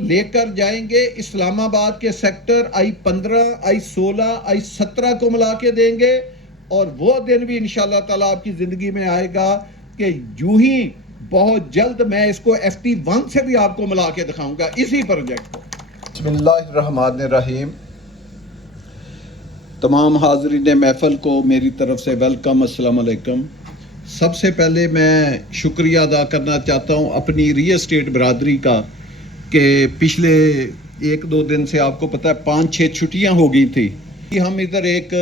لے کر جائیں گے اسلام آباد کے سیکٹر I-15 I-16 I-17 کو ملا کے دیں گے، اور وہ دن بھی انشاءاللہ تعالیٰ آپ کی زندگی میں آئے گا کہ یوں ہی بہت جلد میں اس کو FT1 سے بھی آپ کو ملا کے دکھاؤں گا اسی پروجیکٹ کو۔ بسم اللہ الرحمن الرحیم۔ تمام حاضرین محفل کو میری طرف سے ویلکم، السلام علیکم۔ سب سے پہلے میں شکریہ ادا کرنا چاہتا ہوں اپنی ریئل اسٹیٹ برادری کا کہ پچھلے 1-2 دن سے آپ کو پتہ ہے 5-6 چھٹیاں ہو گئی تھی۔ ہم ادھر ایک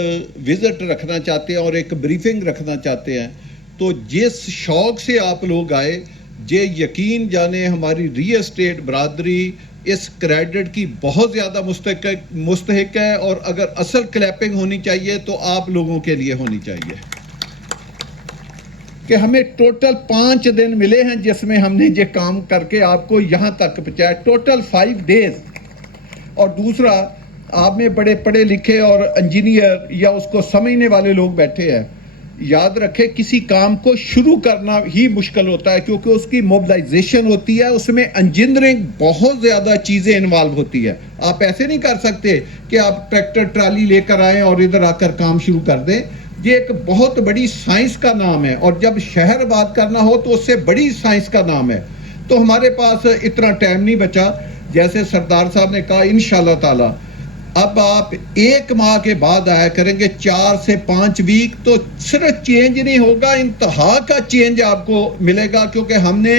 وزٹ رکھنا چاہتے ہیں اور ایک بریفنگ رکھنا چاہتے ہیں، تو جس شوق سے آپ لوگ آئے، یہ یقین جانے ہماری ریئل اسٹیٹ برادری اس کریڈٹ کی بہت زیادہ مستحق ہے، اور اگر اصل کلیپنگ ہونی چاہیے تو آپ لوگوں کے لیے ہونی چاہیے کہ ہمیں ٹوٹل 5 دن ملے ہیں جس میں ہم نے یہ کام کر کے آپ کو یہاں تک پہنچایا، ٹوٹل 5 ڈیز۔ اور دوسرا، آپ میں بڑے پڑھے لکھے اور انجینئر یا اس کو سمجھنے والے لوگ بیٹھے ہیں، یاد رکھے کسی کام کو شروع کرنا ہی مشکل ہوتا ہے کیونکہ اس کی موبلائزیشن ہوتی ہے، اس میں انجینئرنگ بہت زیادہ چیزیں انوالو ہوتی ہے۔ آپ ایسے نہیں کر سکتے کہ آپ ٹریکٹر ٹرالی لے کر آئیں اور ادھر آ کر کام شروع کر دیں۔ یہ ایک بہت بڑی سائنس کا نام ہے، اور جب شہر آباد کرنا ہو تو اس سے بڑی سائنس کا نام ہے۔ تو ہمارے پاس اتنا ٹائم نہیں بچا، جیسے سردار صاحب نے کہا انشاءاللہ تعالی اب آپ 1 ماہ کے بعد آیا کریں گے، 4 سے 5 ویک، تو صرف چینج نہیں ہوگا، انتہا کا چینج آپ کو ملے گا، کیونکہ ہم نے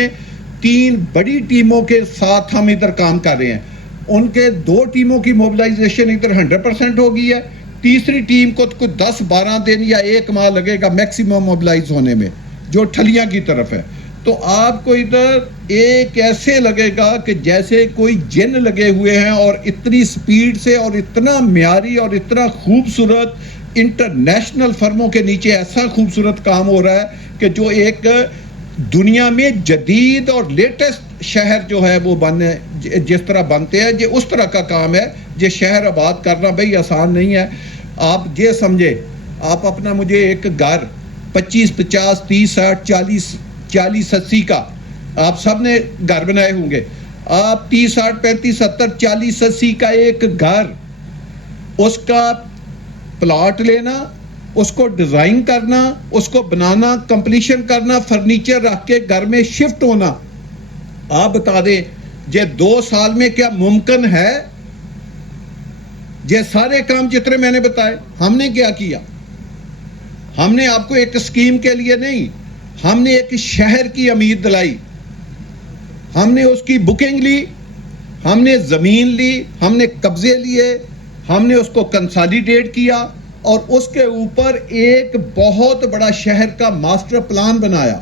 3 بڑی ٹیموں کے ساتھ ہم ادھر کام کر رہے ہیں۔ ان کے 2 ٹیموں کی موبلائزیشن ادھر 100% ہو گئی ہے، تیسری ٹیم کو کچھ 10-12 دن یا 1 ماہ لگے گا میکسیمم موبلائز ہونے میں، جو ٹھلیاں کی طرف ہے۔ تو آپ کو ادھر ایک ایسے لگے گا کہ جیسے کوئی جن لگے ہوئے ہیں، اور اتنی سپیڈ سے اور اتنا معیاری اور اتنا خوبصورت انٹرنیشنل فرموں کے نیچے ایسا خوبصورت کام ہو رہا ہے کہ جو ایک دنیا میں جدید اور لیٹسٹ شہر جو ہے وہ جس طرح بنتے ہیں، یہ اس طرح کا کام ہے۔ یہ شہر آباد کرنا بھئی آسان نہیں ہے۔ آپ یہ سمجھے، آپ اپنا مجھے ایک گھر 25, 50, 30, 60, 40, 80 کا آپ سب نے گھر بنائے ہوں گے، آپ 30, 60, 35, 70, 40, 80 کا ایک گھر، اس کا پلاٹ لینا، اس کو ڈیزائن کرنا، اس کو بنانا، کمپلیشن کرنا، فرنیچر رکھ کے گھر میں شفٹ ہونا، آپ بتا دیں یہ 2 سال میں کیا ممکن ہے؟ یہ سارے کام جتنے میں نے بتائے ہم نے کیا کیا؟ ہم نے آپ کو ایک اسکیم کے لیے نہیں، ہم نے ایک شہر کی امید دلائی، ہم نے اس کی بکنگ لی، ہم نے زمین لی، ہم نے قبضے لیے، ہم نے اس کو کنسالیڈیٹ کیا، اور اس کے اوپر ایک بہت بڑا شہر کا ماسٹر پلان بنایا۔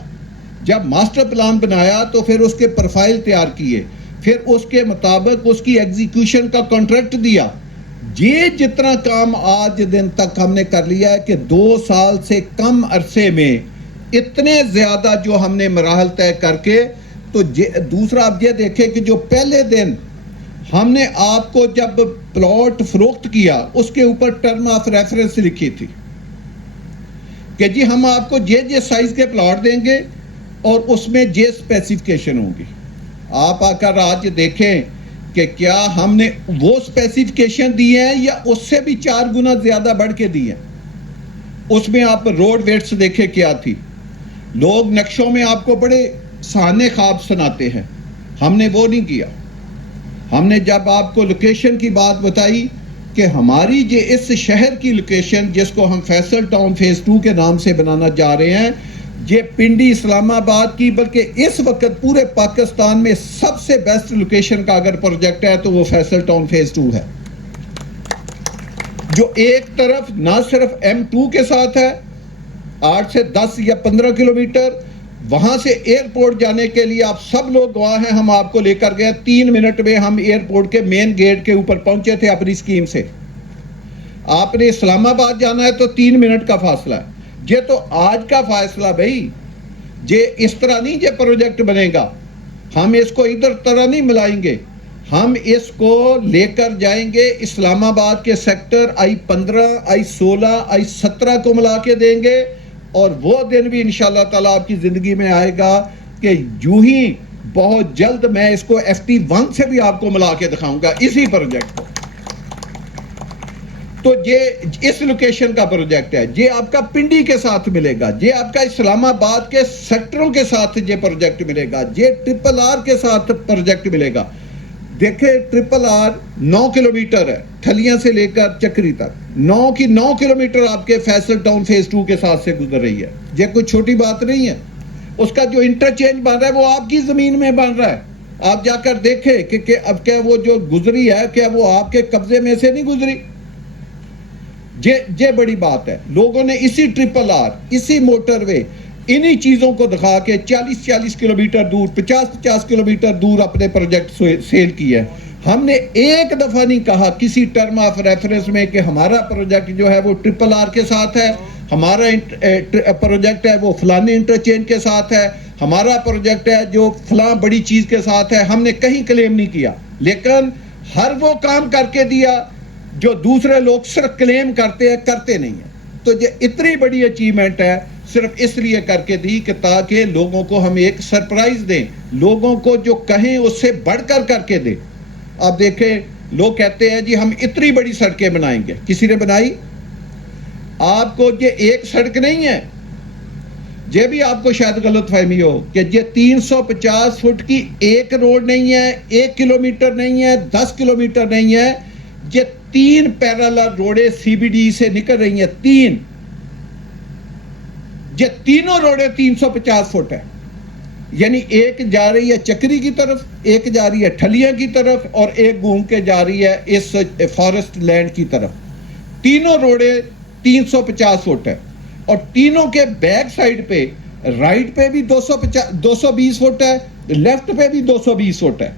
جب ماسٹر پلان بنایا تو پھر اس کے پروفائل تیار کیے، پھر اس کے مطابق اس کی ایگزیکیوشن کا کانٹریکٹ دیا۔ یہ جتنا کام آج دن تک ہم نے کر لیا ہے کہ 2 سال سے کم عرصے میں اتنے زیادہ جو ہم نے مراحل طے کر کے، تو دوسرا آپ یہ دیکھیں کہ جو پہلے دن ہم نے آپ کو جب پلاٹ فروخت کیا اس کے اوپر ٹرم آف ریفرنس لکھی تھی کہ جی ہم آپ کو یہ سائز کے پلاٹ دیں گے اور اس میں یہ اسپیسیفکیشن ہوں گی۔ آپ آ کر آج دیکھیں کہ کیا ہم نے وہ اسپیسیفکیشن دی ہیں یا اس سے بھی 4 گنا زیادہ بڑھ کے دی ہیں۔ اس میں آپ روڈ ویٹس دیکھیں کیا تھی، لوگ نقشوں میں آپ کو بڑے سہانے خواب سناتے ہیں، ہم نے وہ نہیں کیا۔ ہم نے جب آپ کو لوکیشن کی بات بتائی کہ ہماری یہ اس شہر کی لوکیشن جس کو ہم فیصل ٹاؤن فیز 2 کے نام سے بنانا جا رہے ہیں، یہ پنڈی اسلام آباد کی بلکہ اس وقت پورے پاکستان میں سب سے بیسٹ لوکیشن کا اگر پروجیکٹ ہے تو وہ فیصل ٹاؤن فیز 2 ہے، جو ایک طرف نہ صرف M2 کے ساتھ ہے 8 سے 10 یا 15 کلومیٹر، وہاں سے ایئرپورٹ جانے کے لیے آپ سب لوگ گواہ ہیں، ہم آپ کو لے کر گئے 3 منٹ میں ہم ایئرپورٹ کے مین گیٹ کے اوپر پہنچے تھے اپنی اسکیم سے۔ آپ نے اسلام آباد جانا ہے تو 3 منٹ کا فاصلہ ہے۔ یہ تو آج کا فاصلہ بھائی، یہ اس طرح نہیں یہ پروجیکٹ بنے گا، ہم اس کو ادھر طرح نہیں ملائیں گے، ہم اس کو لے کر جائیں گے اسلام آباد کے سیکٹر I-15 I-16 I-17 کو ملا کے دیں گے، اور وہ دن بھی انشاءاللہ تعالیٰ آپ کی زندگی میں آئے گا کہ یوں ہی بہت جلد میں اس کو FT1 سے بھی آپ کو ملا کے دکھاؤں گا اسی پروجیکٹ کو. تو یہ اس لوکیشن کا پروجیکٹ ہے. یہ آپ کا پنڈی کے ساتھ ملے گا, یہ آپ کا اسلام آباد کے سیکٹروں کے ساتھ یہ پروجیکٹ ملے گا, یہ RRR کے ساتھ پروجیکٹ ملے گا. دیکھیں RRR 9 کلومیٹر ہے تھلیاں سے لے کر چکری تک, 9 کلومیٹر آپ کے فیصل ٹاؤن فیز 2 کے ساتھ سے گزر رہی ہے. یہ کوئی چھوٹی بات نہیں ہے. اس کا جو انٹرچینج بن رہا ہے وہ آپ کی زمین میں بن رہا ہے. آپ جا کر دیکھیں کہ اب کیا وہ جو گزری ہے کیا وہ آپ کے قبضے میں سے نہیں گزری. یہ بڑی بات ہے. لوگوں نے اسی RRR, اسی موٹر وے, انہی چیزوں کو دکھا کے 40 کلومیٹر دور, 50 کلومیٹر دور اپنے پروجیکٹ سیل کیا ہے. ہم نے ایک دفعہ نہیں کہا کسی ٹرم آف ریفرنس میں کہ ہمارا پروجیکٹ جو ہے وہ RRR کے ساتھ ہے, ہمارا پروجیکٹ ہے وہ فلانے انٹرچینج کے ساتھ ہے, ہمارا پروجیکٹ ہے جو فلاں بڑی چیز کے ساتھ ہے. ہم نے کہیں کلیم نہیں کیا, لیکن ہر وہ کام کر کے دیا جو دوسرے لوگ صرف کلیم کرتے ہیں, کرتے نہیں ہیں. تو یہ اتنی بڑی اچیومنٹ ہے صرف اس لیے کر کے دی کہ تاکہ لوگوں کو ہم ایک سرپرائز دیں, لوگوں کو جو کہیں اس سے بڑھ کر کے دیں. آپ دیکھیں لوگ کہتے ہیں جی ہم اتنی بڑی سڑکیں بنائیں گے. کسی نے بنائی؟ آپ کو یہ ایک سڑک نہیں ہے, یہ بھی آپ کو شاید غلط فہمی ہو کہ یہ 350 فٹ کی ایک روڈ نہیں ہے, 1 کلومیٹر نہیں ہے, 10 کلومیٹر نہیں ہے. یہ 3 پیرالل روڈیں CBD سے نکل رہی ہیں, 3. یہ تینوں روڈیں 350 فٹ ہے. یعنی ایک جا رہی ہے چکری کی طرف, ایک جا رہی ہے ٹھلیاں کی طرف, اور ایک گھوم کے جا رہی ہے اس فارسٹ لینڈ کی طرف. تینوں روڈیں 350 فٹ ہے, اور تینوں کے بیک سائڈ پہ رائٹ پہ بھی 220 فٹ ہے, لیفٹ پہ بھی 220 فٹ ہے.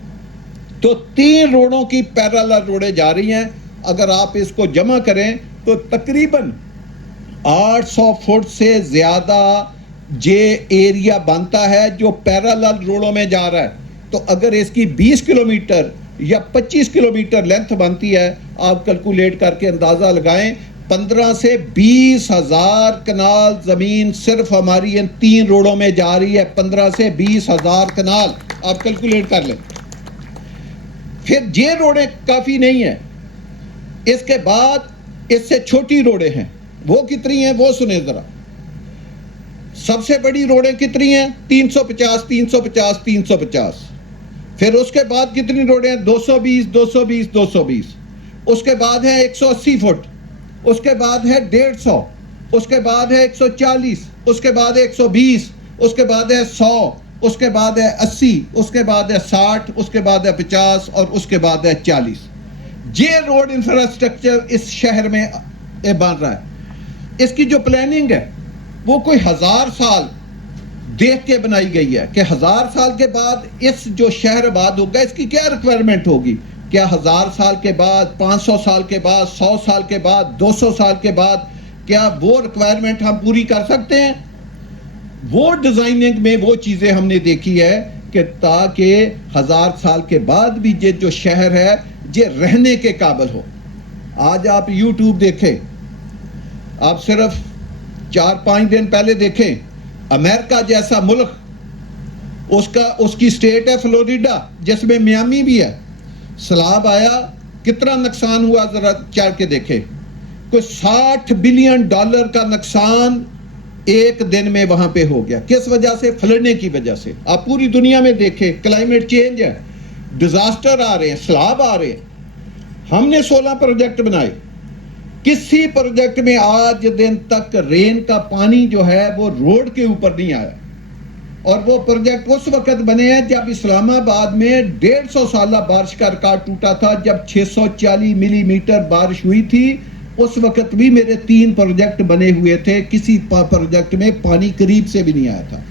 تو 3 روڈوں کی پیرالل روڈیں جا رہی ہیں. اگر آپ اس کو جمع کریں تو تقریباً 800 فٹ سے زیادہ یہ ایریا بنتا ہے جو پیرالل روڈوں میں جا رہا ہے. تو اگر اس کی 20 کلومیٹر یا 25 کلومیٹر لینتھ بنتی ہے, آپ کیلکولیٹ کر کے اندازہ لگائیں, 15 سے 20 ہزار کنال زمین صرف ہماری ان 3 روڈوں میں جا رہی ہے. 15 سے 20 ہزار کنال, آپ کیلکولیٹ کر لیں. پھر یہ روڈیں کافی نہیں ہیں, اس کے بعد اس سے چھوٹی روڈیں ہیں. وہ کتنی ہیں وہ سنیں ذرا. سب سے بڑی روڈیں کتنی ہیں؟ 350 350 350. پھر اس کے بعد کتنی روڈیں ہیں؟ 220 220 220. اس کے بعد ہے 180 فٹ, اس کے بعد ہے 150, اس کے بعد ہے 140, اس کے بعد ہے 120, اس کے بعد ہے 100, اس کے بعد ہے 80, اس کے بعد ہے 60, اس کے بعد ہے 50, اور اس کے بعد ہے 40. یہ روڈ انفراسٹرکچر اس شہر میں بن رہا ہے. اس کی جو پلاننگ ہے وہ کوئی 1000 سال دیکھ کے بنائی گئی ہے کہ 1000 سال کے بعد اس جو شہر آباد ہوگا اس کی کیا ریکوائرمنٹ ہوگی. کیا 1000 سال کے بعد, 500 سال کے بعد, 100 سال کے بعد, 200 سال کے بعد کیا وہ ریکوائرمنٹ ہم پوری کر سکتے ہیں؟ وہ ڈیزائننگ میں وہ چیزیں ہم نے دیکھی ہے کہ تاکہ 1000 سال کے بعد بھی یہ جو شہر ہے یہ رہنے کے قابل ہو. آج آپ YouTube دیکھیں, آپ صرف 4-5 دن پہلے دیکھیں, امریکہ جیسا ملک, اس کی سٹیٹ ہے فلوریڈا جس میں میامی بھی ہے, سیلاب آیا, کتنا نقصان ہوا ذرا چل کے دیکھیں. کوئی $60 بلین کا نقصان ایک دن میں وہاں پہ ہو گیا. کس وجہ سے؟ پھلنے کی وجہ سے. آپ پوری دنیا میں دیکھیں, کلائمیٹ چینج ہے, ڈیزاسٹر آ رہے ہیں, سیلاب آ رہے ہیں. ہم نے 16 پروجیکٹ بنائے, کسی پروجیکٹ میں آج دن تک رین کا پانی جو ہے وہ روڈ کے اوپر نہیں آیا. اور وہ پروجیکٹ اس وقت بنے ہیں جب اسلام آباد میں 150 سالہ بارش کا ریکارڈ ٹوٹا تھا, جب 640 ملی میٹر بارش ہوئی تھی. اس وقت بھی میرے 3 پروجیکٹ بنے ہوئے تھے, کسی پروجیکٹ میں پانی قریب سے بھی نہیں آیا تھا.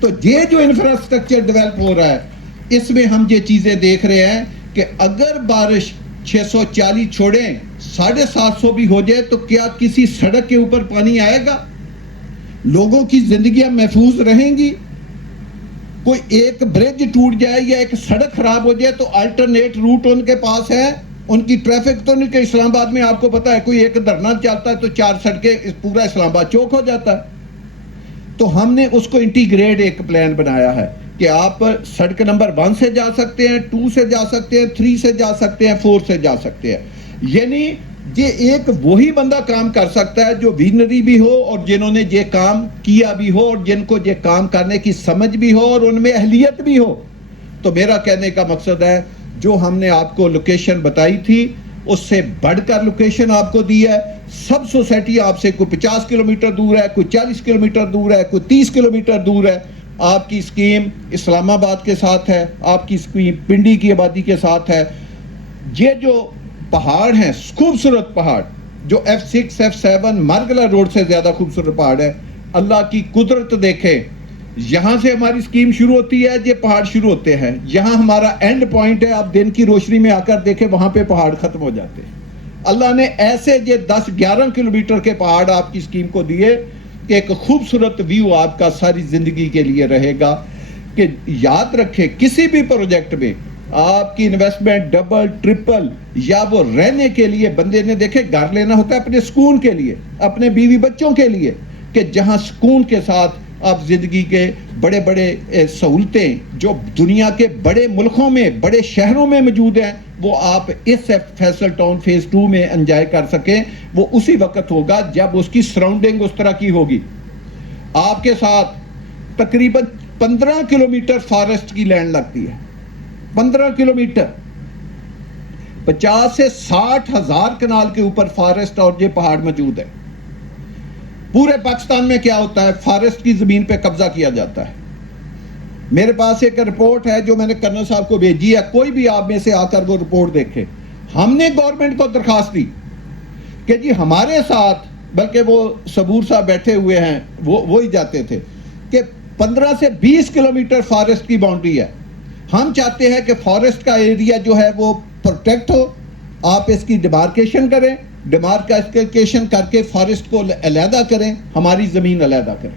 تو یہ جو انفراسٹرکچر ڈیولپ ہو رہا ہے اس میں ہم یہ چیزیں دیکھ رہے ہیں کہ اگر بارش 640 چھوڑیں 750 بھی ہو جائے تو کیا کسی سڑک کے اوپر پانی آئے گا؟ لوگوں کی زندگیاں محفوظ رہیں گی؟ کوئی ایک برج ٹوٹ جائے یا ایک سڑک خراب ہو جائے تو الٹرنیٹ روٹ ان کے پاس ہے. ان کی ٹریفک تو نہیں کہ اسلام آباد میں آپ کو پتا ہے کوئی ایک دھرنا چلتا ہے تو 4 سڑکیں پورا اسلام آباد چوک ہو جاتا ہے. تو ہم نے اس کو انٹیگریٹ ایک پلان بنایا ہے کہ آپ سڑک نمبر 1 سے جا سکتے ہیں، 2 سے جا سکتے ہیں، 3 سے جا سکتے ہیں، 4 سے جا سکتے ہیں. یعنی یہ ایک وہی بندہ کام کر سکتا ہے جو ویژنری بھی ہو اور جنہوں نے یہ کام کیا بھی ہو اور جن کو یہ کام کرنے کی سمجھ بھی ہو اور ان میں اہلیت بھی ہو. تو میرا کہنے کا مقصد ہے جو ہم نے آپ کو لوکیشن بتائی تھی اس سے بڑھ کر لوکیشن آپ کو دی ہے. سب سوسائٹی آپ سے کوئی 50 کلومیٹر دور ہے، کوئی 40 کلومیٹر دور ہے، کوئی 30 کلومیٹر دور ہے. آپ کی اسکیم اسلام آباد کے ساتھ ہے، آپ کی اسکیم پنڈی کی آبادی کے ساتھ ہے. یہ جو پہاڑ ہیں خوبصورت پہاڑ جو F6 F7 مرگلہ روڈ سے زیادہ خوبصورت پہاڑ ہے. اللہ کی قدرت دیکھیں، یہاں سے ہماری اسکیم شروع ہوتی ہے، یہ پہاڑ شروع ہوتے ہیں، یہاں ہمارا اینڈ پوائنٹ ہے. آپ دن کی روشنی میں آ کر دیکھیں وہاں پہ پہاڑ ختم ہو جاتے ہیں. اللہ نے ایسے یہ 10-11 کلومیٹر کے پہاڑ آپ کی اسکیم کو دیے کہ ایک خوبصورت ویو آپ کا ساری زندگی کے لیے رہے گا. کہ یاد رکھیں کسی بھی پروجیکٹ میں آپ کی انویسٹمنٹ ڈبل ٹرپل یا وہ رہنے کے لیے بندے نے دیکھے گھر لینا ہوتا ہے اپنے سکون کے لیے، اپنے بیوی بچوں کے لیے، کہ جہاں سکون کے ساتھ آپ زندگی کے بڑے بڑے سہولتیں جو دنیا کے بڑے ملکوں میں بڑے شہروں میں موجود ہیں وہ آپ اس فیصل ٹاؤن فیز 2 میں انجوائے کر سکیں. وہ اسی وقت ہوگا جب اس کی سراؤنڈنگ اس طرح کی ہوگی. آپ کے ساتھ تقریباً 15 کلومیٹر فارسٹ کی لینڈ لگتی ہے. 15 کلومیٹر 50 سے 60 ہزار کنال کے اوپر فارسٹ اور یہ پہاڑ موجود ہے. پورے پاکستان میں کیا ہوتا ہے؟ فارسٹ کی زمین پہ قبضہ کیا جاتا ہے. میرے پاس ایک رپورٹ ہے جو میں نے کرنل صاحب کو بھیجی ہے، کوئی بھی آپ میں سے آ کر وہ رپورٹ دیکھے. ہم نے گورنمنٹ کو درخواست دی کہ جی ہمارے ساتھ، بلکہ وہ صبور صاحب بیٹھے ہوئے ہیں وہی جاتے تھے، کہ 15 سے 20 کلومیٹر فارسٹ کی باؤنڈری ہے. ہم چاہتے ہیں کہ فارسٹ کا ایریا جو ہے وہ پروٹیکٹ ہو. آپ اس کی ڈیمارکیشن کریں، ڈیمارکیشن کر کے فارسٹ کو علیحدہ کریں، ہماری زمین علیحدہ کریں.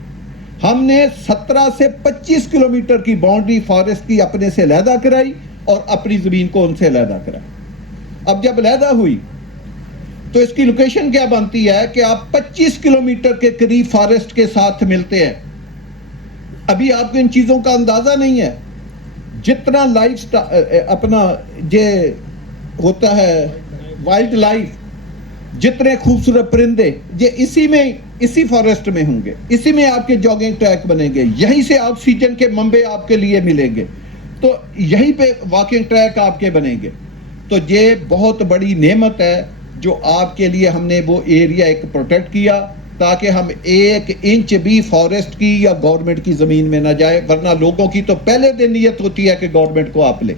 ہم نے 17 سے 25 کلومیٹر کی باؤنڈری فارسٹ کی اپنے سے علیحدہ کرائی اور اپنی زمین کو ان سے علیحدہ کرائی. اب جب علیحدہ ہوئی تو اس کی لوکیشن کیا بنتی ہے کہ آپ 25 کلومیٹر کے قریب فارسٹ کے ساتھ ملتے ہیں. ابھی آپ کو ان چیزوں کا اندازہ نہیں ہے. جتنا لائف اپنا یہ ہوتا ہے وائلڈ لائف، جتنے خوبصورت پرندے یہ اسی فارسٹ میں ہوں گے، اسی میں آپ کے جاگنگ ٹریک بنیں گے، یہیں سے آکسیجن کے منبع آپ کے لیے ملیں گے، تو یہیں پہ واکنگ ٹریک آپ کے بنیں گے. تو یہ بہت بڑی نعمت ہے جو آپ کے لیے ہم نے وہ ایریا ایک پروٹیکٹ کیا تاکہ ہم 1 انچ بھی فارسٹ کی یا گورنمنٹ کی زمین میں نہ جائے. ورنہ لوگوں کی تو پہلے دن نیت ہوتی ہے کہ گورنمنٹ کو آپ لے.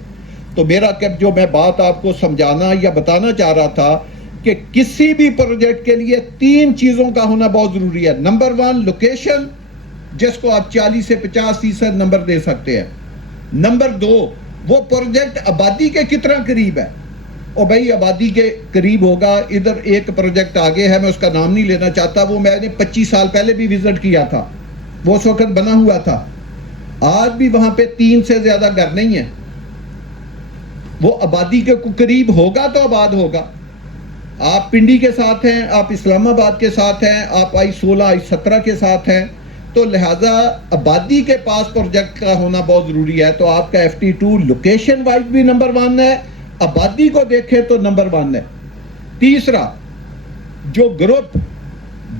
تو میرا جو میں بات آپ کو سمجھانا یا بتانا چاہ رہا تھا کہ کسی بھی پروجیکٹ کے لیے 3 چیزوں کا ہونا بہت ضروری ہے. نمبر 1 لوکیشن، جس کو آپ 40 سے 50% نمبر دے سکتے ہیں. نمبر 2 وہ پروجیکٹ آبادی کے کتنا قریب ہے. اور بھائی آبادی کے قریب ہوگا. ادھر ایک پروجیکٹ آگے ہے، میں اس کا نام نہیں لینا چاہتا، وہ میں نے 25 سال پہلے بھی وزٹ کیا تھا، وہ اس وقت بنا ہوا تھا. آج بھی وہاں پہ 3 سے زیادہ گھر نہیں ہیں. وہ آبادی کے قریب ہوگا تو آباد ہوگا. آپ پنڈی کے ساتھ ہیں، آپ اسلام آباد کے ساتھ ہیں، آپ I-16 I-17 کے ساتھ ہیں، تو لہٰذا آبادی کے پاس پروجیکٹ کا ہونا بہت ضروری ہے. تو آپ کا FT2 لوکیشن وائز بھی نمبر 1 ہے، آبادی کو دیکھیں تو نمبر 1 ہے. تیسرا، جو گروپ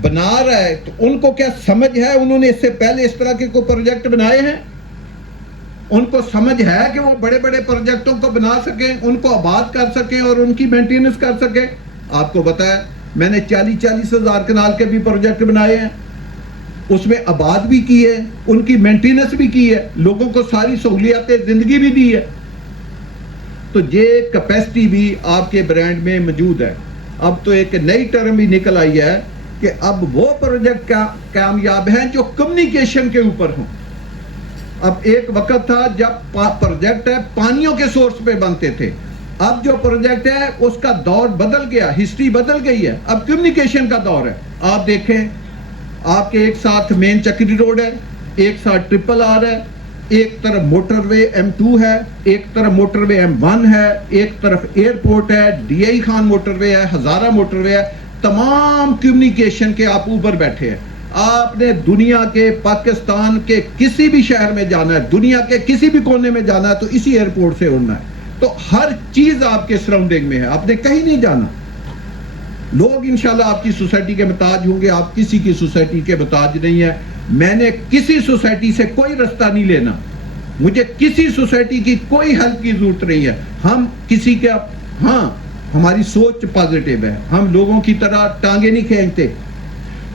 بنا رہا ہے تو ان کو کیا سمجھ ہے؟ انہوں نے اس سے پہلے اس طرح کے کوئی پروجیکٹ بنائے ہیں؟ ان کو سمجھ ہے کہ وہ بڑے بڑے پروجیکٹوں کو بنا سکیں، ان کو آباد کر سکیں اور ان کی مینٹیننس کر سکیں؟ آپ کو پتا ہے میں نے 40 ہزار کنال کے بھی پروجیکٹ بنائے ہیں، اس میں آباد بھی کی ہے، ان کی مینٹیننس بھی کی ہے، لوگوں کو ساری سہولیات زندگی بھی دی ہے. تو یہ کیپیسٹی بھی آپ کے برانڈ میں موجود ہے. اب تو ایک نئی ٹرم بھی نکل آئی ہے کہ اب وہ پروجیکٹ کامیاب ہیں جو کمیونیکیشن کے اوپر ہوں. اب ایک وقت تھا جب پروجیکٹ ہے پانیوں کے سورس پہ بنتے تھے، اب جو پروجیکٹ ہے اس کا دور بدل گیا، ہسٹری بدل گئی ہے، اب کمیونیکیشن کا دور ہے. آپ دیکھیں آپ کے ایک ساتھ مین چکری روڈ ہے، ایک ساتھ ٹرپل آر ہے، ایک طرف موٹر وے M2 ہے، ایک طرف موٹر وے M1 ہے، ایک طرف ایئرپورٹ ہے، DI خان موٹر وے ہے، ہزارہ موٹر وے ہے. تمام کمیونیکیشن کے آپ اوپر بیٹھے ہیں. آپ نے دنیا کے پاکستان کے کسی بھی شہر میں جانا ہے, دنیا کے کسی بھی کونے میں جانا ہے, تو اسی ایئرپورٹ سے اڑنا ہے. تو ہر چیز آپ کے سراؤنڈنگ میں ہے, آپ نے کہیں نہیں جانا. لوگ انشاءاللہ آپ کی سوسائٹی کے محتاج ہوں گے, آپ کسی کی سوسائٹی کے محتاج نہیں ہے. میں نے کسی سوسائٹی سے کوئی رستہ نہیں لینا, مجھے کسی سوسائٹی کی کوئی ہیلپ کی ضرورت نہیں ہے. ہم کسی کے, ہاں ہماری سوچ پازیٹیو ہے, ہم لوگوں کی طرح ٹانگیں نہیں کھینچتے,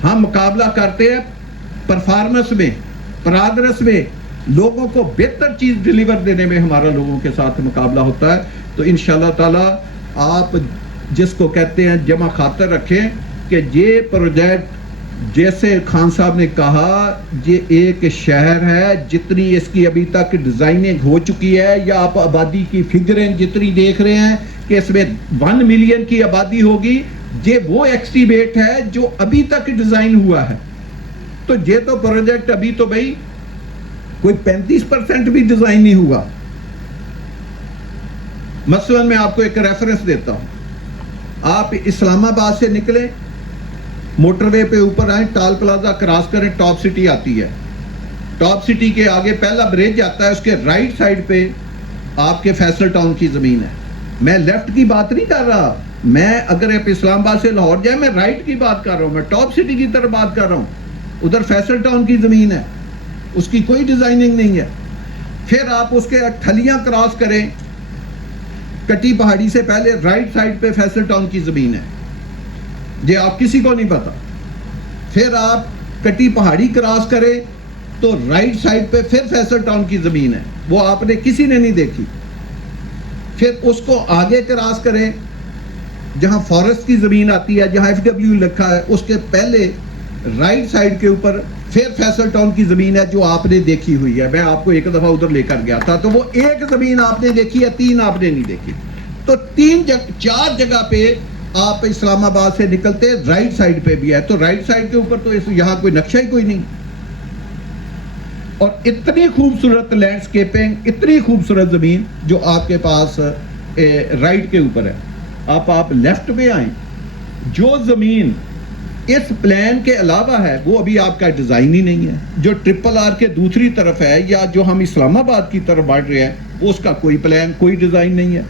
ہم مقابلہ کرتے ہیں پرفارمنس میں, پرادرس میں, لوگوں کو بہتر چیز ڈیلیور دینے میں ہمارا لوگوں کے ساتھ مقابلہ ہوتا ہے. تو انشاءاللہ تعالی آپ جس کو کہتے ہیں جمع خاطر رکھیں کہ یہ پروجیکٹ جیسے خان صاحب نے کہا یہ ایک شہر ہے, جتنی اس کی ابھی تک ڈیزائننگ ہو چکی ہے, یا آپ آبادی کی فگریں جتنی دیکھ رہے ہیں کہ اس میں 1 ملین کی آبادی ہوگی, یہ وہ ایکسٹیمیٹ ہے جو ابھی تک ڈیزائن ہوا ہے. تو یہ تو پروجیکٹ ابھی تو بھائی کوئی 35% بھی ڈیزائن نہیں ہوا. مثلا میں آپ کو ایک ریفرنس دیتا ہوں, آپ اسلام آباد سے نکلیں, موٹر وے پہ اوپر آئیں, ٹال پلازا کراس کریں, ٹاپ سٹی آتی ہے. ٹاپ سٹی کے آگے پہلا برج آتا ہے, اس کے رائٹ سائڈ پہ آپ کے فیصل ٹاؤن کی زمین ہے. میں لیفٹ کی بات نہیں کر رہا, میں اگر آپ اسلام آباد سے لاہور جائیں, میں رائٹ کی بات کر رہا ہوں, میں ٹاپ سٹی کی طرف بات کر رہا ہوں. ادھر فیصل ٹاؤن کی زمین ہے, اس کی کوئی ڈیزائننگ نہیں ہے. پھر آپ اس کے ٹھلیاں کراس کریں, کٹی پہاڑی سے پہلے رائٹ سائڈ پہ فیصل ٹاؤن کی زمین ہے, یہ آپ کسی کو نہیں پتا. پھر آپ کٹی پہاڑی کراس کریں تو رائٹ سائڈ پہ پھر فیصل ٹاؤن کی زمین ہے, وہ آپ نے کسی نے نہیں دیکھی. پھر اس کو آگے کراس کریں, جہاں فارسٹ کی زمین آتی ہے, جہاں FW لکھا ہے, اس کے پہلے رائٹ سائڈ کے اوپر پھر فیصل ٹاؤن کی زمین ہے جو آپ نے دیکھی ہوئی ہے. میں آپ کو ایک دفعہ ادھر لے کر گیا تھا, تو وہ ایک زمین آپ نے دیکھی ہے, 3 آپ نے نہیں دیکھی. تو 4 جگہ پہ آپ اسلام آباد سے نکلتے رائٹ سائڈ پہ بھی ہے, تو رائٹ سائڈ کے اوپر تو یہاں کوئی نقشہ ہی کوئی نہیں. اور اتنی خوبصورت لینڈسکیپنگ, اتنی خوبصورت زمین جو آپ کے پاس رائٹ کے اوپر ہے. آپ لیفٹ پہ آئیں, جو زمین اس پلان کے علاوہ ہے وہ ابھی آپ کا ڈیزائن ہی نہیں ہے. جو RRR کے دوسری طرف ہے, یا جو ہم اسلام آباد کی طرف بڑھ رہے ہیں, اس کا کوئی پلان, کوئی ڈیزائن نہیں ہے.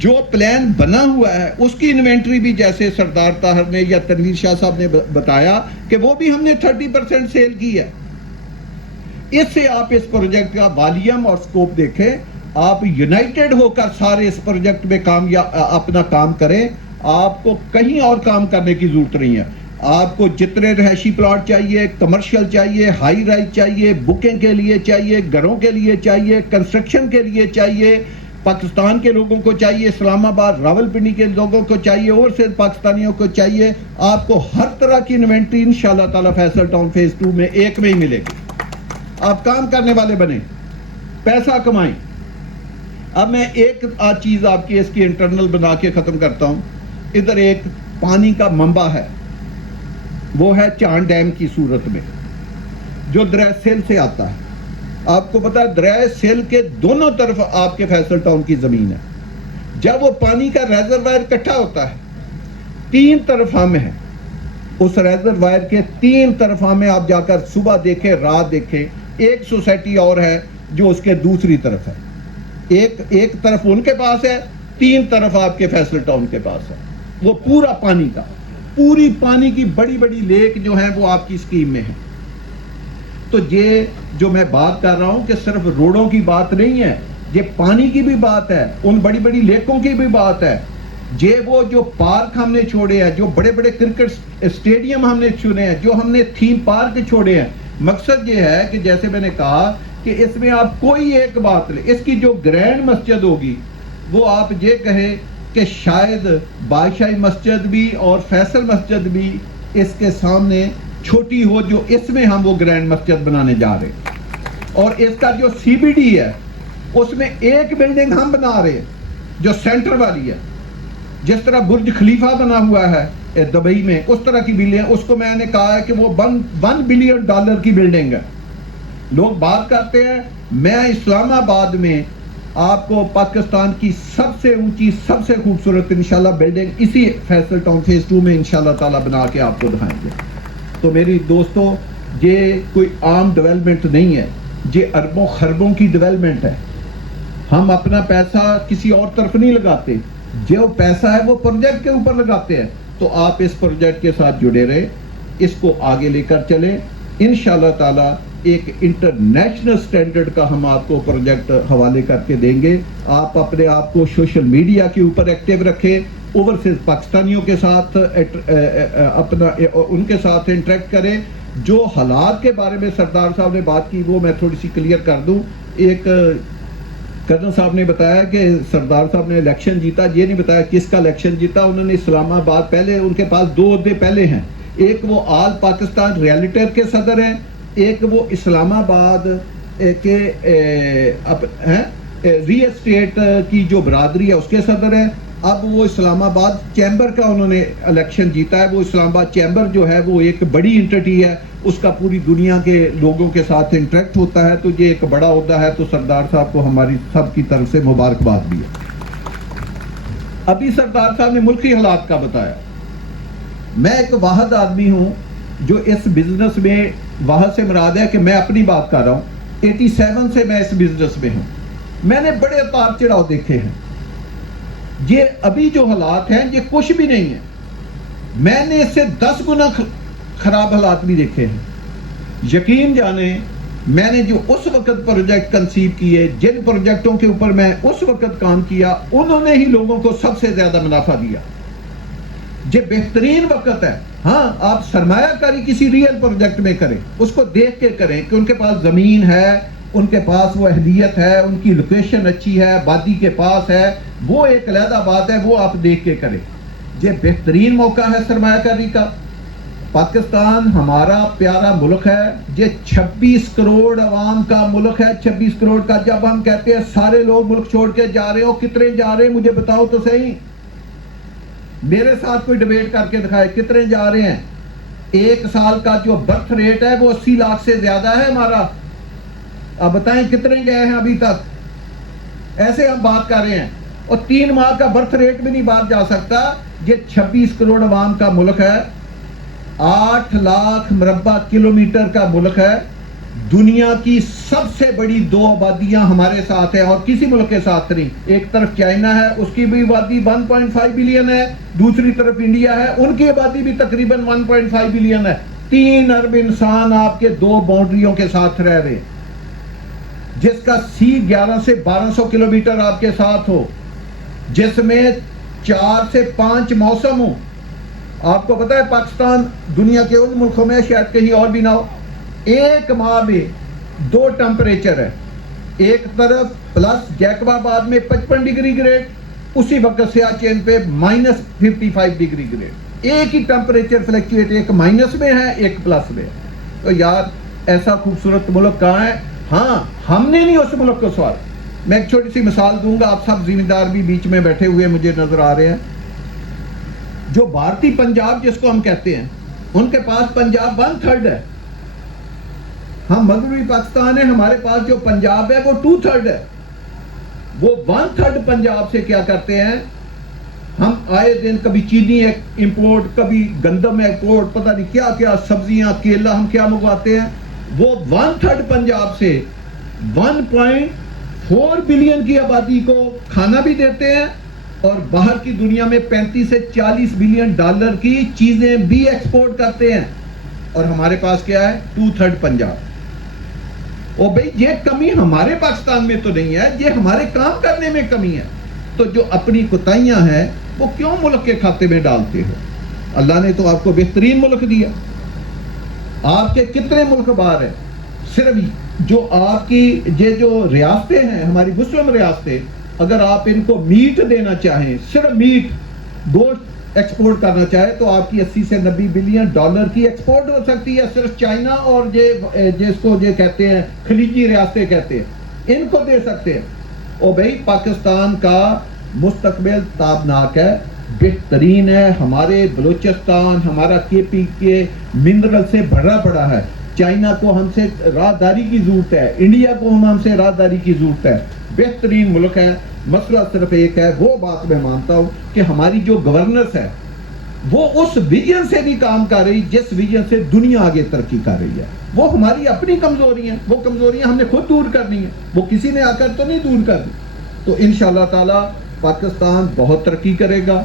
جو پلان بنا ہوا ہے اس کی انوینٹری بھی جیسے سردار طاہر نے یا تنویر شاہ صاحب نے بتایا کہ وہ بھی ہم نے 30% سیل کی ہے. اس سے آپ اس پروجیکٹ کا والیم اور سکوپ دیکھیں, آپ یونائٹڈ ہو کر سارے اس پروجیکٹ میں اپنا کام کریں. آپ کو کہیں اور کام کرنے کی ضرورت نہیں ہے. آپ کو جتنے رہائشی پلاٹ چاہیے, کمرشل چاہیے, ہائی رائز چاہیے, بکنگ کے لیے چاہیے, گھروں کے لیے چاہیے, کنسٹرکشن کے لیے چاہیے, پاکستان کے لوگوں کو چاہیے, اسلام آباد راولپنڈی کے لوگوں کو چاہیے, اور سے پاکستانیوں کو چاہیے, آپ کو ہر طرح کی انوینٹری انشاءاللہ تعالی فیصل ٹاؤن فیز 2 میں ایک میں ہی ملے گی. آپ کام کرنے والے بنیں, پیسہ کمائیں. اب میں ایک چیز آپ کی اس کی انٹرنل بنا کے ختم کرتا ہوں. ادھر ایک پانی کا منبع ہے, وہ ہے چاند ڈیم کی صورت میں, جو دریا سیل سے آتا ہے. آپ کو پتا ہے دریا سیل کے دونوں طرف آپ کے فیصل ٹاؤن کی زمین ہے. جب وہ پانی کا ریزروائر اکٹھا ہوتا ہے, 3 طرف ہم ہیں, اس ریزروائر کے 3 طرف ہمیں آپ جا کر صبح دیکھیں, رات دیکھیں. ایک سوسائٹی اور ہے جو اس کے دوسری طرف ہے, ایک طرف ان کے پاس ہے, 3 طرف آپ کے فیصل ٹاؤن کے پاس ہے. وہ پورا پانی کا, پوری پانی کی بڑی بڑی لیک جو ہیں وہ آپ کی اسکیم میں ہیں. تو یہ جو میں بات کر رہا ہوں کہ صرف روڈوں کی بات نہیں ہے, یہ پانی کی بھی بات ہے, ان بڑی بڑی لیکوں کی بھی بات ہے. یہ وہ جو پارک ہم نے چھوڑے ہیں, جو بڑے بڑے کرکٹ اسٹیڈیم ہم نے چنے ہیں, جو ہم نے تھیم پارک چھوڑے ہیں. مقصد یہ ہے کہ جیسے میں نے کہا کہ اس میں آپ کوئی ایک بات لیں, اس کی جو گرینڈ مسجد ہوگی وہ آپ یہ کہیں کہ شاید بادشاہی مسجد بھی اور فیصل مسجد بھی اس کے سامنے چھوٹی ہو, جو اس میں ہم وہ گرینڈ مسجد بنانے جا رہے ہیں. اور اس کا جو CBD ہے اس میں ایک بلڈنگ ہم بنا رہے ہیں جو سینٹر والی ہے, جس طرح برج خلیفہ بنا ہوا ہے دبئی میں, اس طرح کی بلڈنگ. اس کو میں نے کہا ہے کہ وہ $1 بلین کی بلڈنگ ہے. لوگ بات کرتے ہیں, میں اسلام آباد میں آپ کو پاکستان کی سب سے اونچی, سب سے خوبصورت انشاءاللہ بلڈنگ اسی فیصل ٹاؤن فیز 2 میں انشاءاللہ تعالی بنا کے آپ کو دکھائیں گے. تو میری دوستو, یہ کوئی عام ڈیولپمنٹ نہیں ہے، یہ اربوں خربوں کی ڈیولپمنٹ ہے. ہم اپنا پیسہ کسی اور طرف نہیں لگاتے، جو پیسہ ہے وہ پروجیکٹ کے اوپر لگاتے ہیں. تو آپ اس پروجیکٹ کے ساتھ جڑے رہے، اس کو آگے لے کر چلیں. انشاءاللہ تعالی ایک انٹرنیشنل سٹینڈرڈ کا ہم آپ کو پروجیکٹ حوالے کر کے دیں گے. آپ اپنے آپ کو سوشل میڈیا کے اوپر ایکٹیو رکھیں، اوورسیز پاکستانیوں کے ساتھ اپنا ان کے ساتھ انٹریکٹ کریں. جو حالات کے بارے میں سردار صاحب نے بات کی وہ میں تھوڑی سی کلیئر کر دوں. ایک کرنل صاحب نے بتایا کہ سردار صاحب نے الیکشن جیتا، یہ نہیں بتایا کس کا الیکشن جیتا. انہوں نے اسلام آباد، پہلے ان کے پاس 2 عہدے پہلے ہیں، ایک وہ آل پاکستان ریالٹر کے صدر ہیں، ایک وہ اسلام آباد کے ری اسٹیٹ کی جو برادری ہے اس کے صدر ہیں. اب وہ اسلام آباد چیمبر کا انہوں نے الیکشن جیتا ہے. وہ اسلام آباد چیمبر جو ہے وہ ایک بڑی انٹیٹی ہے، اس کا پوری دنیا کے لوگوں کے ساتھ انٹریکٹ ہوتا ہے. تو یہ ایک بڑا عہدہ ہے. تو سردار صاحب کو ہماری سب کی طرف سے مبارکباد بھی ہے. ابھی سردار صاحب نے ملکی حالات کا بتایا. میں ایک واحد آدمی ہوں جو اس بزنس میں، واحد سے مراد ہے کہ میں اپنی بات کر رہا ہوں، 87 سے میں اس بزنس میں ہوں. میں نے بڑے اتار چڑھاؤ دیکھے ہیں. یہ ابھی جو حالات ہیں یہ کچھ بھی نہیں ہے. میں نے اس سے 10 گنا خراب حالات بھی دیکھے ہیں. یقین جانیں میں نے جو اس وقت پروجیکٹ کنسیو کیے، جن پروجیکٹوں کے اوپر میں اس وقت کام کیا، انہوں نے ہی لوگوں کو سب سے زیادہ منافع دیا. یہ بہترین وقت ہے. ہاں آپ سرمایہ کاری کسی ریئل پروجیکٹ میں کریں، اس کو دیکھ کے کریں کہ ان کے پاس زمین ہے، ان کے پاس وہ اہلیت ہے، ان کی لوکیشن اچھی ہے، آبادی کے پاس ہے، وہ ایک علیحدہ بات ہے، وہ آپ دیکھ کے کریں. یہ بہترین موقع ہے سرمایہ کاری کا. پاکستان ہمارا پیارا ملک ہے، یہ 26 کروڑ عوام کا ملک ہے. 26 کروڑ کا جب ہم کہتے ہیں سارے لوگ ملک چھوڑ کے جا رہے ہو، کتنے جا رہے ہیں مجھے بتاؤ تو صحیح. میرے ساتھ کوئی ڈیبیٹ کر کے دکھائے کتنے جا رہے ہیں. ایک سال کا جو برتھ ریٹ ہے وہ 80 لاکھ سے زیادہ ہے ہمارا. اب بتائیں کتنے گئے ہیں ابھی تک. ایسے ہم بات کر رہے ہیں اور 3 ماہ کا برتھ ریٹ بھی نہیں باہر جا سکتا. یہ 26 کروڑ عوام کا ملک ہے، 8 لاکھ مربع کلومیٹر کا ملک ہے. دنیا کی سب سے بڑی 2 آبادیاں ہمارے ساتھ ہیں اور کسی ملک کے ساتھ نہیں. ایک طرف چائنا ہے، اس کی بھی آبادی 1.5 بلین ہے، دوسری طرف انڈیا ہے، ان کی آبادی بھی تقریباً 1.5 بلین ہے. 3 ارب انسان آپ کے 2 باؤنڈریوں کے ساتھ رہ رہے، جس کا سی 11 سے 1200 کلومیٹر آپ کے ساتھ ہو، جس میں 4 سے 5 موسم ہوں. آپ کو پتا ہے پاکستان دنیا کے ان ملکوں میں شاید کہیں اور بھی نہ ہو، ایک ماہ میں 2 ٹمپریچر ہے. ایک طرف پلس جیکب آباد میں 55 ڈگری گریڈ، اسی وقت سیاچین پہ -55 ڈگری گریڈ. ایک ہی ٹمپریچر فلیکچویٹ، ایک مائنس میں ہے ایک پلس میں ہے. تو یار ایسا خوبصورت ملک کہاں ہے؟ ہاں ہم نے نہیں اس ملک کو سوال. میں ایک چھوٹی سی مثال دوں گا، آپ سب ذمہ دار بھی بیچ میں بیٹھے ہوئے مجھے نظر آ رہے ہیں. جو بھارتی پنجاب جس کو ہم کہتے ہیں، ان کے پاس پنجاب 1/3 ہے. ہم مغربی پاکستان ہے، ہمارے پاس جو پنجاب ہے وہ 2/3 ہے. وہ 1/3 پنجاب سے کیا کرتے ہیں، ہم آئے دن کبھی چینی امپورٹ، کبھی گندم ایکسپورٹ، پتہ نہیں کیا کیا سبزیاں، کیلا ہم کیا منگواتے ہیں. وہ 1/3 پنجاب سے 1.4 بلین کی آبادی کو کھانا بھی دیتے ہیں اور باہر کی دنیا میں 35 سے 40 بلین ڈالر کی چیزیں بھی ایکسپورٹ کرتے ہیں. اور ہمارے پاس کیا ہے؟ 2/3 پنجاب. اور بھئی یہ کمی ہمارے پاکستان میں تو نہیں ہے، یہ ہمارے کام کرنے میں کمی ہے. تو جو اپنی کوتاہیاں ہیں وہ کیوں ملک کے کھاتے میں ڈالتے ہو؟ اللہ نے تو آپ کو بہترین ملک دیا. آپ کے کتنے ملک باہر ہیں؟ صرف جو آپ کی یہ جو ریاستیں ہیں، ہماری مسلم ریاستیں، اگر آپ ان کو میٹ دینا چاہیں، صرف میٹ، گوشت ایکسپورٹ کرنا چاہے تو آپ کی 80 سے 90 بلین ڈالر کی ایکسپورٹ ہو سکتی ہے. صرف چائنا اور جس کو یہ کہتے ہیں خلیجی ریاستیں کہتے ہیں، ان کو دے سکتے ہیں. اور بھئی پاکستان کا مستقبل تابناک ہے، بہترین ہے. ہمارے بلوچستان، ہمارا KPK منرل سے بھرا پڑا ہے. چائنا کو ہم سے راہداری کی ضرورت ہے، انڈیا کو ہم سے راہداری کی ضرورت ہے. بہترین ملک ہے. مسئلہ صرف ایک ہے، وہ بات میں مانتا ہوں کہ ہماری جو گورننس ہے وہ اس ویژن سے بھی کام کر رہی جس ویژن سے دنیا آگے ترقی کر رہی ہے. وہ ہماری اپنی کمزوریاں، وہ کمزوریاں ہم نے خود دور کرنی ہیں، وہ کسی نے آ کر تو نہیں دور کرنی. تو انشاءاللہ تعالی پاکستان بہت ترقی کرے گا.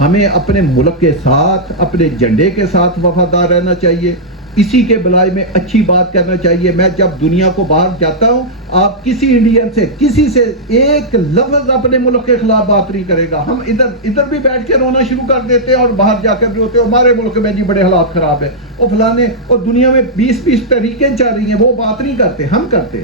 ہمیں اپنے ملک کے ساتھ، اپنے جھنڈے کے ساتھ وفادار رہنا چاہیے. اسی کے بلائے میں اچھی بات کرنا چاہیے. میں جب دنیا کو باہر جاتا ہوں، آپ کسی انڈین سے، کسی سے ایک لفظ اپنے ملک کے خلاف بات نہیں کرے گا. ہم ادھر بھی بیٹھ کے رونا شروع کر دیتے ہیں اور باہر جا کر بھی ہوتے ہیں ہمارے ملک میں جی بڑے حالات خراب ہیں، وہ فلانے، اور دنیا میں 20 طریقیں چل رہی ہیں، وہ بات نہیں کرتے، ہم کرتے.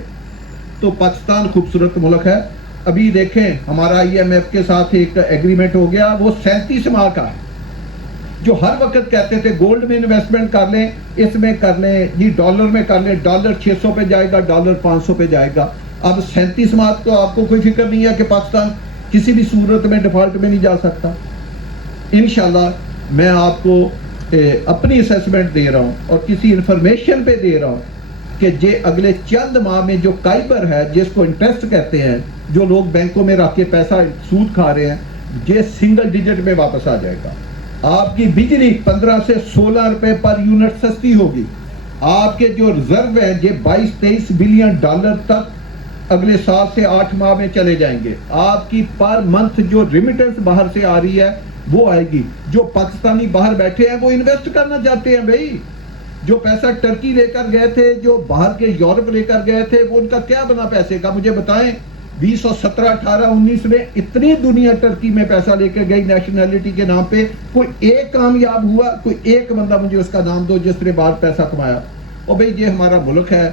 تو پاکستان خوبصورت ملک ہے. ابھی دیکھیں ہمارا IMF کے ساتھ ایک ایگریمنٹ ہو گیا، وہ 37 ماہ کا ہے. جو ہر وقت کہتے تھے گولڈ میں انویسٹمنٹ کر لیں، اس میں کر لیں، جی ڈالر میں کر لیں، ڈالر 600 پہ جائے گا، ڈالر 500 پہ جائے گا. اب 37 ماہ تو آپ کو کوئی فکر نہیں ہے کہ پاکستان کسی بھی صورت میں ڈیفالٹ میں نہیں جا سکتا. انشاءاللہ میں آپ کو اپنی اسیسمنٹ دے رہا ہوں اور کسی انفارمیشن پہ دے رہا ہوں کہ یہ اگلے چند ماہ میں جو کائبر ہے، جس کو انٹرسٹ کہتے ہیں، جو لوگ بینکوں میں رکھ کے پیسہ سود کھا رہے ہیں، یہ سنگل ڈیجٹ میں واپس آ جائے گا. آپ کی بجلی 15 سے 16 روپے پر یونٹ سستی ہوگی. آپ کے جو ریزرو ہیں یہ 22-23 بلین ڈالر تک اگلے 7 سے 8 ماہ میں چلے جائیں گے. آپ کی پر منتھ جو ریمیٹنس باہر سے آ رہی ہے وہ آئے گی. جو پاکستانی باہر بیٹھے ہیں وہ انویسٹ کرنا چاہتے ہیں. بھائی جو پیسہ ٹرکی لے کر گئے تھے، جو باہر کے یورپ لے کر گئے تھے، وہ ان کا کیا بنا پیسے کا؟ مجھے بتائیں. 2017 18 19 میں اتنی دنیا ٹرکی میں پیسہ لے کے گئی نیشنلٹی کے نام پہ، کوئی ایک کامیاب ہوا؟ کوئی ایک بندہ مجھے اس کا نام دو جس نے باہر پیسہ کمایا. اور بھئی یہ ہمارا ملک ہے،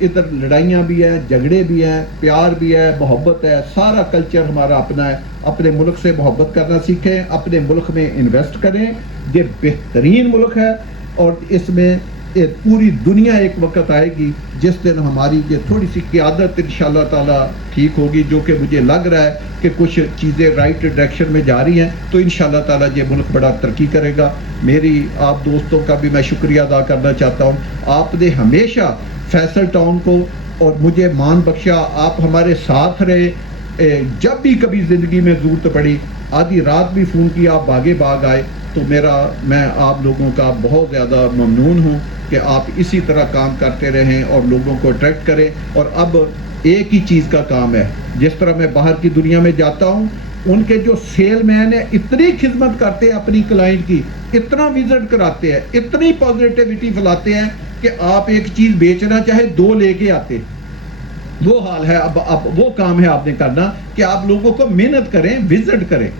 ادھر لڑائیاں بھی ہیں، جھگڑے بھی ہیں، پیار بھی ہے، محبت ہے، سارا کلچر ہمارا اپنا ہے. اپنے ملک سے محبت کرنا سیکھیں، اپنے ملک میں انویسٹ کریں. یہ بہترین ملک ہے اور اس میں پوری دنیا ایک وقت آئے گی جس دن ہماری یہ تھوڑی سی قیادت انشاءاللہ تعالی ٹھیک ہوگی، جو کہ مجھے لگ رہا ہے کہ کچھ چیزیں رائٹ ڈائریکشن میں جا رہی ہیں، تو انشاءاللہ تعالی یہ ملک بڑا ترقی کرے گا. میری آپ دوستوں کا بھی میں شکریہ ادا کرنا چاہتا ہوں. آپ نے ہمیشہ فیصل ٹاؤن کو اور مجھے مان بخشا، آپ ہمارے ساتھ رہے. جب بھی کبھی زندگی میں ضرورت پڑی، آدھی رات بھی فون کیا، آپ بھاگ آئے. تو میں آپ لوگوں کا بہت زیادہ ممنون ہوں کہ آپ اسی طرح کام کرتے رہیں اور لوگوں کو اٹریکٹ کریں. اور اب ایک ہی چیز کا کام ہے، جس طرح میں باہر کی دنیا میں جاتا ہوں، ان کے جو سیل مین ہیں اتنی خدمت کرتے ہیں اپنی کلائنٹ کی، اتنا وزٹ کراتے ہیں، اتنی پازیٹیوٹی پھیلاتے ہیں کہ آپ ایک چیز بیچنا چاہے 2 لے کے آتے. وہ حال ہے. اب وہ کام ہے آپ نے کرنا کہ آپ لوگوں کو محنت کریں، وزٹ کریں.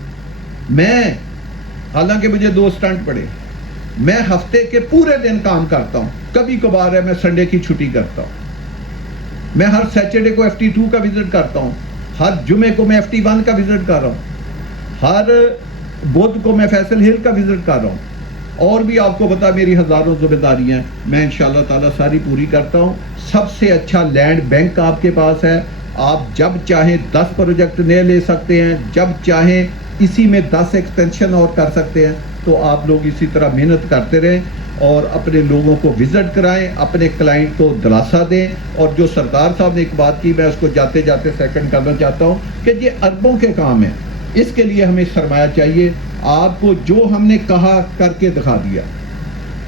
میں حالانکہ مجھے 2 اسٹنٹ پڑے، میں ہفتے کے پورے دن کام کرتا ہوں. کبھی کبھار ہے میں سنڈے کی چھٹی کرتا ہوں. میں ہر سیٹرڈے کو FT2 کا وزٹ کرتا ہوں، ہر جمعے کو میں FT1 کا وزٹ کر رہا ہوں، ہر بدھ کو میں فیصل ہل کا وزٹ کر رہا ہوں. اور بھی آپ کو پتا میری ہزاروں ذمہ داریاں ہیں، میں انشاءاللہ تعالیٰ ساری پوری کرتا ہوں. سب سے اچھا لینڈ بینک آپ کے پاس ہے. آپ جب چاہیں 10 پروجیکٹ نئے لے سکتے ہیں، جب چاہیں اسی میں 10 ایکسٹینشن اور کر سکتے ہیں. تو آپ لوگ اسی طرح محنت کرتے رہیں اور اپنے لوگوں کو وزٹ کرائیں، اپنے کلائنٹ کو دلاسا دیں. اور جو سردار صاحب نے ایک بات کی، میں اس کو جاتے جاتے سیکنڈ کرنا چاہتا ہوں کہ یہ اربوں کے کام ہیں. اس کے لیے ہمیں سرمایہ چاہیے. آپ کو جو ہم نے کہا کر کے دکھا دیا.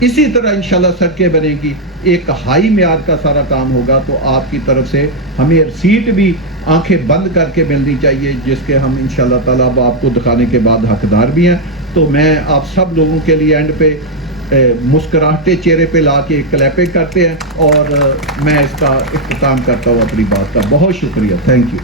اسی طرح انشاءاللہ سڑکیں بنے گی، ایک ہائی معیار کا سارا کام ہوگا. تو آپ کی طرف سے ہمیں سیٹ بھی آنکھیں بند کر کے ملنی چاہیے، جس کے ہم انشاءاللہ تعالیٰ اب آپ کو دکھانے کے بعد حقدار بھی ہیں. تو میں آپ سب لوگوں کے لیے اینڈ پہ مسکراہٹے چہرے پہ لا کے کلیپنگ کرتے ہیں اور میں اس کا اختتام کرتا ہوں اپنی بات کا. بہت شکریہ. Thank you.